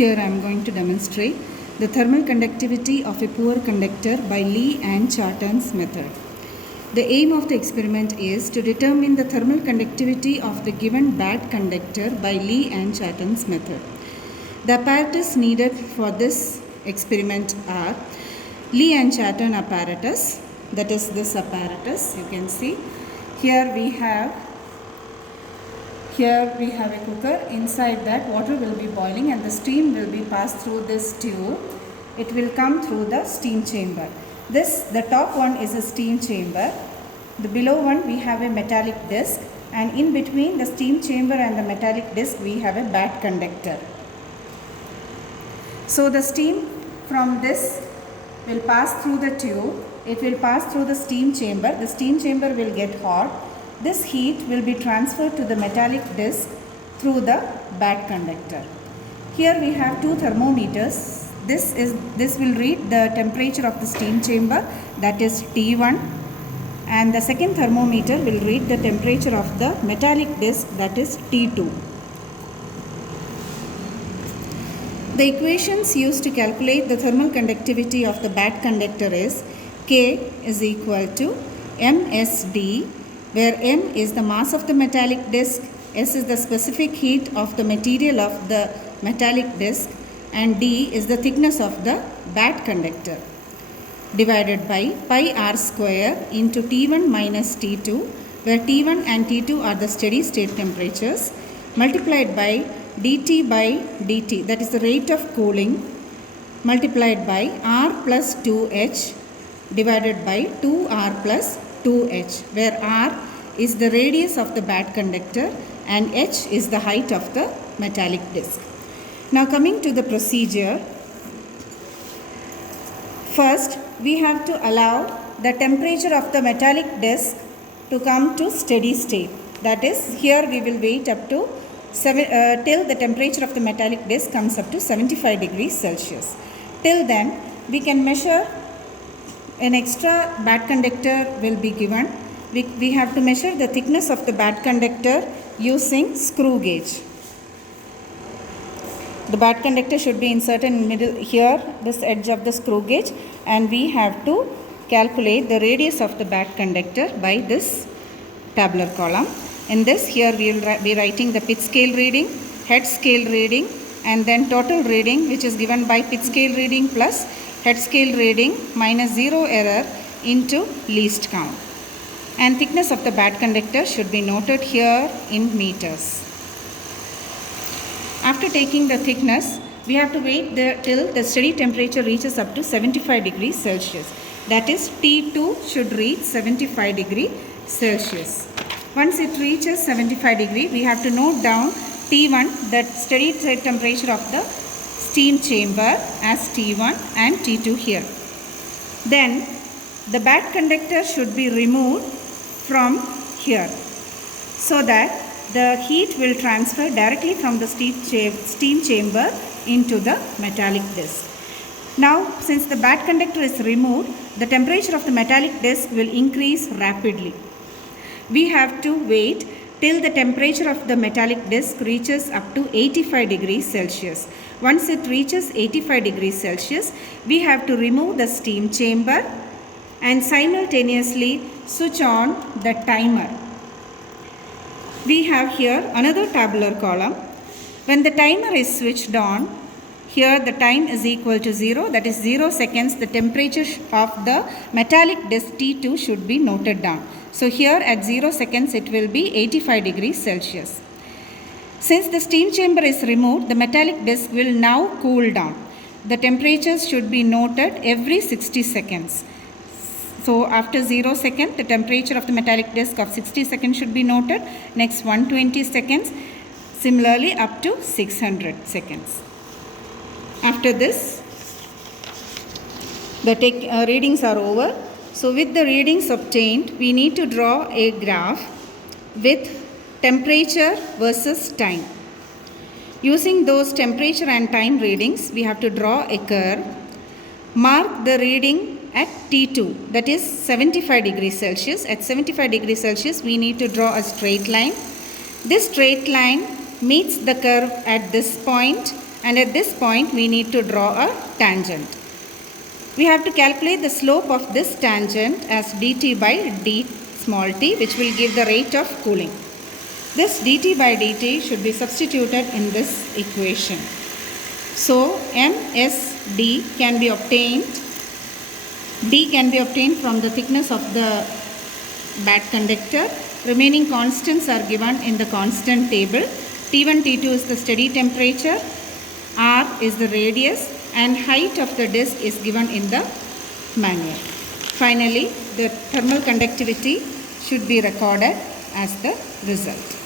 Here I am going to demonstrate the thermal conductivity of a poor conductor by Lee and Charton's method. The aim of the experiment is to determine the thermal conductivity of the given bad conductor by Lee and Charton's method. The apparatus needed for this experiment are Lee and Charton apparatus, that is this apparatus. You can see here we have a cooker. Inside that water will be boiling and the steam will be passed through this tube. It will come through the steam chamber. The top one is a steam chamber. The below one we have a metallic disc, and in between the steam chamber and the metallic disc we have a bad conductor. So the steam from this will pass through the tube. It will pass through the steam chamber. The steam chamber will get hot. This heat will be transferred to the metallic disc through the bad conductor. Here we have two thermometers. This will read the temperature of the steam chamber, that is T1, and the second thermometer will read the temperature of the metallic disc, that is T2. The equations used to calculate the thermal conductivity of the bad conductor is K is equal to MSD, where M is the mass of the metallic disc, S is the specific heat of the material of the metallic disc, and D is the thickness of the bad conductor, divided by pi r square into T1 minus T2, where T1 and T2 are the steady state temperatures, multiplied by dt by dt, that is the rate of cooling, multiplied by r plus 2h divided by 2r plus 2h, where r is the radius of the bad conductor and h is the height of the metallic disc. Now coming to the procedure, first we have to allow the temperature of the metallic disc to come to steady state. That is, here we will wait up to till the temperature of the metallic disc comes up to 75 degrees Celsius. Till then we can measure. An extra bad conductor will be given. We have to measure the thickness of the bad conductor using screw gauge. The bad conductor should be inserted in middle here, this edge of the screw gauge, and we have to calculate the radius of the bad conductor by this tabular column. In this, here we will be writing the pitch scale reading, head scale reading, and then total reading, which is given by pitch scale reading plus head scale reading minus zero error into least count. And thickness of the bad conductor should be noted here in meters. After taking the thickness, we have to wait till the steady temperature reaches up to 75 degrees Celsius. That is, T2 should reach 75 degrees Celsius. Once it reaches 75 degrees, we have to note down T1, that steady state temperature of the steam chamber, as T1 and T2 here. Then the bad conductor should be removed from here so that the heat will transfer directly from the steam chamber into the metallic disc. Now, since the bad conductor is removed, the temperature of the metallic disc will increase rapidly. We have to wait till the temperature of the metallic disc reaches up to 85 degrees Celsius. Once it reaches 85 degrees Celsius, we have to remove the steam chamber and simultaneously switch on the timer. We have here another tabular column. When the timer is switched on, here the time is equal to 0, that is 0 seconds, the temperature of the metallic disc T2 should be noted down. So here at 0 seconds it will be 85 degrees Celsius. Since the steam chamber is removed, the metallic disc will now cool down. The temperatures should be noted every 60 seconds. So after 0 seconds, the temperature of the metallic disc of 60 seconds should be noted. Next 120 seconds. Similarly up to 600 seconds. After this, the readings are over. So with the readings obtained, we need to draw a graph with temperature versus time. Using those temperature and time readings, we have to draw a curve. Mark the reading at T2, that is 75 degrees Celsius. At 75 degrees Celsius, we need to draw a straight line. This straight line meets the curve at this point, and at this point we need to draw a tangent. We have to calculate the slope of this tangent as dt by d small t, which will give the rate of cooling. This dt by dt should be substituted in this equation. So msd can be obtained. D can be obtained from the thickness of the bad conductor. Remaining constants are given in the constant table. T1, T2 is the steady temperature, R is the radius, and height of the disc is given in the manual. Finally, the thermal conductivity should be recorded as the result.